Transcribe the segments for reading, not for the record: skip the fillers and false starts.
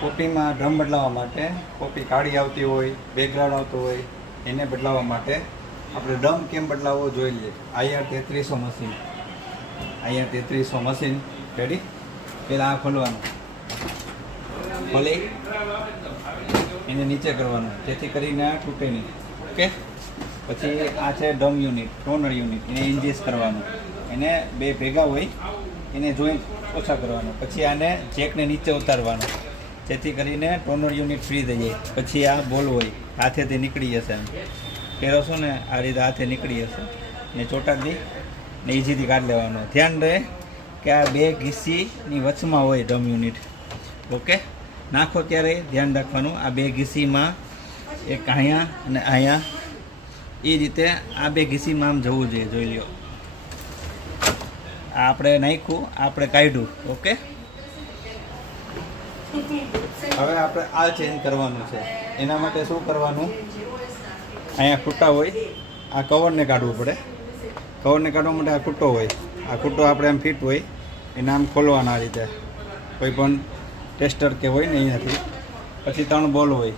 કોપીમાં drum બદલાવવા માટે copy કાળી આવતી હોય, બેકગ્રાઉન્ડ આવતું હોય, એને બદલાવવા માટે આપણે ડ્રમ કેમ બદલાવવો જોઈ લઈએ. IR3300 machine, IR3300 machine ready. પહેલાં આ ખોલવાનું, ખોલી એને નીચે કરવાનું જેથી કરીને આ તૂટે નહીં. ઓકે. પછી આ છે ડ્રમ યુનિટ, ટોનર યુનિટ, એને ઇન્જેસ કરવાનું. એને બે ભેગા હોય એને જોઈન્ટ ઓછા કરવાનું. પછી આને જેકને નીચે ઉતારવાનું જેથી કરીને ટોનર યુનિટ ફ્રી થઈ જાય. પછી આ બોલ હોય હાથેથી નીકળી જશે, એમ ફેરવશો ને આ રીતે હાથે નીકળી જશે ને ચોટાડી ને ઇઝીથી કાઢી લેવાનું. ધ્યાન રહે કે આ બે ઘીસીની વચમાં હોય ડ્રમ યુનિટ. ઓકે. નાખો ત્યારે ધ્યાન રાખવાનું આ બે ઘીસીમાં એક અહીંયા અને અહીંયા એ રીતે આ બે ઘીસીમાં આમ જવું જોઈએ. જોઈ લ્યો આ આપણે નાખ્યું, આપણે કાઢ્યું. ઓકે. હવે આપણે આ ચેન્જ કરવાનું છે. એના માટે શું કરવાનું, અહીંયા ખૂટા હોય, આ કવરને કાઢવું પડે. કવરને કાઢવા માટે આ ખૂટો હોય, આ ખૂટો આપણે આમ ફિટ હોય એને આમ ખોલવાના આ રીતે, કોઈ પણ ટેસ્ટર કે હોય ને અહીંયાથી. પછી 3 બોલ હોય,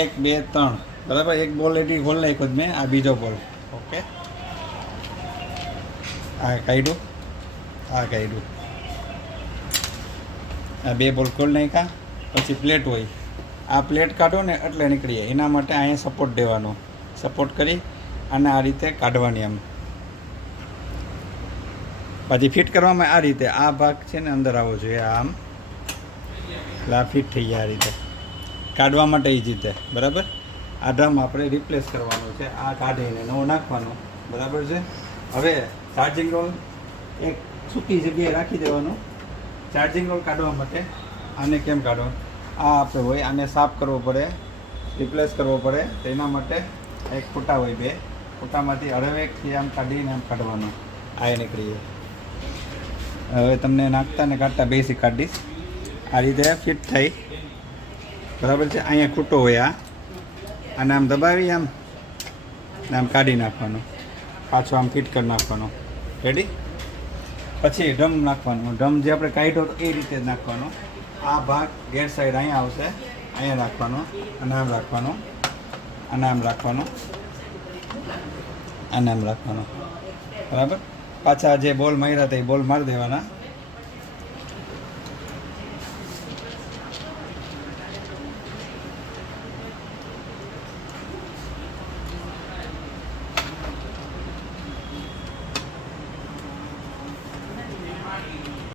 1 2 3, બરાબર. એક બોલ એટી ખોલ નાખ્યો મેં, આ બીજો બોલ. ઓકે. આ કાઢ્યું, આ કાઢ્યું, આ 2 બોલ ખોલ નાખ્યા. પછી પ્લેટ હોય, આ પ્લેટ કાઢો ને એટલે નીકળીએ. એના માટે અહીંયા સપોર્ટ દેવાનો, સપોર્ટ કરી અને આ રીતે કાઢવાની. આમ પછી ફિટ કરવામાં આ રીતે આ ભાગ છે ને અંદર આવવો જોઈએ, આમ એટલે આ ફિટ થઈ જાય આ રીતે. કાઢવા માટે એ રીતે, બરાબર. આ ડ્રમ આપણે રિપ્લેસ કરવાનો છે, આ કાઢીને નવો નાખવાનો, બરાબર છે. હવે ચાર્જિંગ રોલ એક સૂકી જગ્યાએ રાખી દેવાનું. ચાર્જિંગ રોલ કાઢવા માટે આને કેમ કાઢો, આ આપણે હોય આને સાફ કરવો પડે, રિપ્લેસ કરવો પડે. તો એના માટે એક ફૂટા હોય, 2 ફૂટામાંથી હળવેકથી આમ કાઢીને આમ કાઢવાનું. આ નીકળીએ. હવે તમને નાખતા ને કાઢતા બે શીખવાડીશ. આ રીતે ફિટ થઈ, બરાબર છે. અહીંયા ખૂટો હોય, આને આમ દબાવી આમ કાઢી નાખવાનું, પાછો આમ ફિટ કરી નાખવાનો. રેડી. પછી ડ્રમ નાખવાનું. ડ્રમ જે આપણે કાઢ્યો તો એ રીતે જ નાખવાનો. આ ભાગ ગેર સાઈડ અહીંયા આવશે, અહીંયા રાખવાનો, અને આમ રાખવાનો, અને આમ રાખવાનો, અને આમ રાખવાનો, બરાબર. પાછા જે બોલ માર્યા હતા એ બોલ મારી દેવાના.